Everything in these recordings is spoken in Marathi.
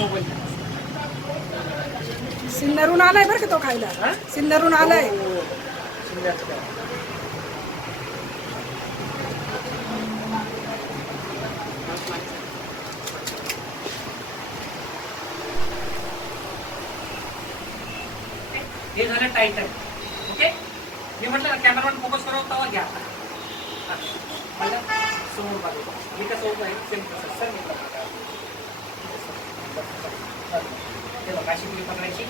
मोबाईल. सिन्नरहून आलाय बरं का तो खायला. हा? सिन्नरहून आलाय. हो. शिंद्याचं काय? हे झालं टायटल. ओके, मी म्हटलं ना कॅमेरामॅन फोकस करावं तेव्हा घ्या. हा. म्हणलं समोर बाजू मी कसं उभं आहे सेम तसं सर मी हे बघ अशी पुरी पकडायची,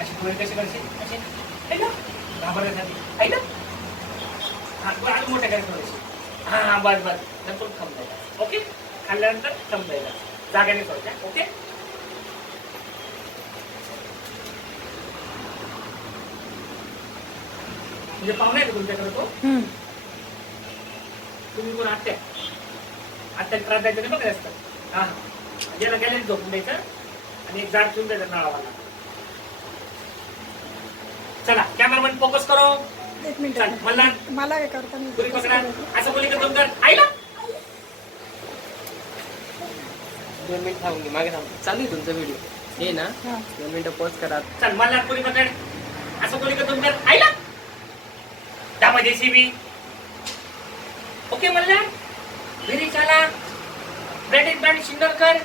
अशी पुरी कशी करायची, अशी आहे ना घाबरण्यासाठी आहे ना. हा अजून मोठ्या काय करायची. हां हां बस बस नंतर थांबायला. ओके, खाल्ल्यानंतर थांबायला जाग्याने सोडल्या. ओके, म्हणजे पाहुणे आहे का तुमच्याकडे तो? तुम्ही कोण आत्या त्रास द्यायचं नाही बघा जास्त. हां हां ज्याला गेल्याने झोपून द्यायचं आणि एक झाड ठेवून द्यायचं नळावाला. चला कॅमेरामॅन फोकस करो. एक मिनिट. चल मला मला काय करता पुरी पकडा. नाही. असं बोली का दोन कर आईला 2 मिनिट थांबून मागे थांब. चालू आहे तुमचा व्हिडिओ हे ना. 2 मिनिटं पॉज करा. चल मला पुरी पकड. असं बोली का दोन कर आईला त्यामध्ये जेसीबी. ओके म्हणलं घरी चला ब्रँड शिंदरकर.